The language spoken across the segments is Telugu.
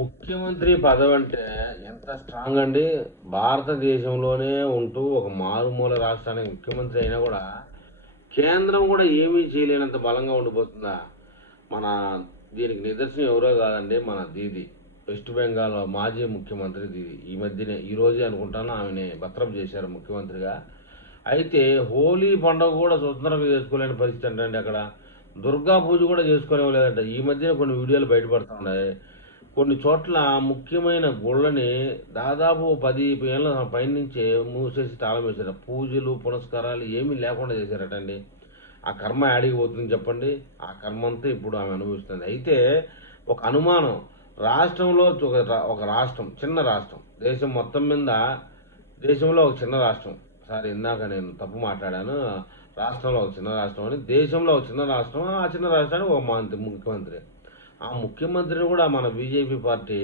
ముఖ్యమంత్రి పదవి అంటే ఎంత స్ట్రాంగ్ అండి. భారతదేశంలోనే ఉంటూ ఒక మారుమూల రాష్ట్రానికి ముఖ్యమంత్రి అయినా కూడా కేంద్రం కూడా ఏమీ చేయలేనంత బలంగా ఉండిపోతుందా? మన దీనికి నిదర్శనం ఎవరో కాదండి, మన దీది, వెస్ట్ బెంగాల్ మాజీ ముఖ్యమంత్రి దీది. ఈ మధ్యనే ఈ రోజే అనుకుంటాను ఆమెని భద్రం చేశారు ముఖ్యమంత్రిగా. అయితే హోలీ పండుగ కూడా స్వతంత్రంగా చేసుకోలేని పరిస్థితి అంటండి అక్కడ. దుర్గా పూజ కూడా చేసుకోలేదంట. ఈ మధ్యన కొన్ని వీడియోలు బయటపడుతున్నాయి. కొన్ని చోట్ల ముఖ్యమైన గుళ్ళని దాదాపు 10 ఏళ్ళ పైనుంచే మూసేసి తాళం వేశారు. పూజలు పునస్కారాలు ఏమీ లేకుండా చేశారటండి. ఆ కర్మ యాడికి పోతుంది చెప్పండి? ఆ కర్మ అంతా ఇప్పుడు ఆమె అనుభవిస్తుంది. అయితే ఒక అనుమానం, రాష్ట్రంలో ఒక రాష్ట్రం, చిన్న రాష్ట్రం, దేశం మొత్తం మీద దేశంలో ఒక చిన్న రాష్ట్రం. సార్, ఇందాక నేను తప్పు మాట్లాడాను. రాష్ట్రంలో ఒక చిన్న రాష్ట్రం అని, దేశంలో ఒక చిన్న రాష్ట్రం. ఆ చిన్న రాష్ట్రానికి ఒక ముఖ్యమంత్రి. ఆ ముఖ్యమంత్రిని కూడా మన బీజేపీ పార్టీ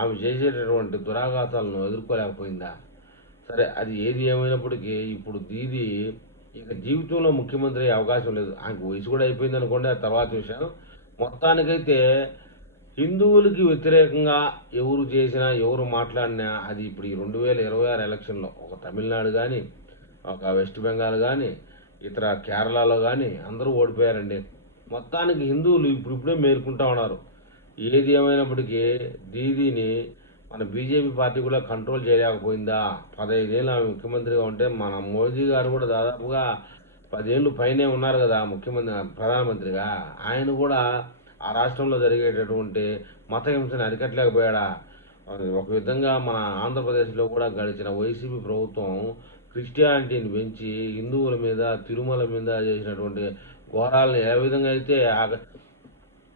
ఆమె చేసేటటువంటి దురాఘాతాలను ఎదుర్కోలేకపోయిందా? సరే, అది ఏది ఏమైనప్పటికీ ఇప్పుడు దీది ఇక జీవితంలో ముఖ్యమంత్రి అయ్యే అవకాశం లేదు. ఆమెకు వయసు కూడా అయిపోయింది అనుకోండి, ఆ తర్వాత విషయం. మొత్తానికైతే హిందువులకి వ్యతిరేకంగా ఎవరు చేసినా, ఎవరు మాట్లాడినా, అది ఇప్పుడు ఈ 2026 ఎలక్షన్లో ఒక తమిళనాడు కానీ, ఒక వెస్ట్ బెంగాల్ కానీ, ఇతర కేరళలో కానీ అందరూ ఓడిపోయారండి. మొత్తానికి హిందువులు ఇప్పుడిప్పుడే మేలుకుంటా ఉన్నారు. ఏది ఏమైనప్పటికీ దీదీని మన బీజేపీ పార్టీ కూడా కంట్రోల్ చేయలేకపోయిందా? 15 ఏళ్ళు ఆమె ముఖ్యమంత్రిగా ఉంటే, మన మోదీ గారు కూడా దాదాపుగా 10 ఏళ్ళు పైనే ఉన్నారు కదా ముఖ్యమంత్రి, ప్రధానమంత్రిగా. ఆయన కూడా ఆ రాష్ట్రంలో జరిగేటటువంటి మత హింసని అరికట్టలేకపోయాడా? ఒక విధంగా మన ఆంధ్రప్రదేశ్లో కూడా గడిచిన వైసీపీ ప్రభుత్వం క్రిస్టియానిటీని పెంచి హిందువుల మీద, తిరుమల మీద చేసినటువంటి ఘోరాలను ఏ విధంగా అయితే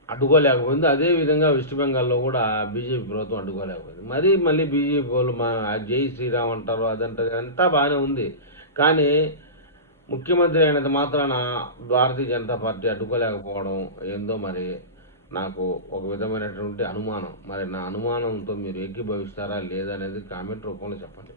అడ్డుకోలేకపోయింది, అదే విధంగా వెస్ట్ బెంగాల్లో కూడా బీజేపీ ప్రభుత్వం అడ్డుకోలేకపోయింది. మళ్ళీ బీజేపీ వాళ్ళు జై శ్రీరామ్ అంటారు, అదంటారు, అంతా బాగానే ఉంది. కానీ ముఖ్యమంత్రి అయినంత మాత్రాన భారతీయ జనతా పార్టీ అడ్డుకోలేకపోవడం ఏందో మరి నాకు ఒక విధమైనటువంటి అనుమానం. మరి నా అనుమానంతో మీరు ఏకీభవిస్తారా లేదా అనేది కామెంట్ రూపంలో చెప్పండి.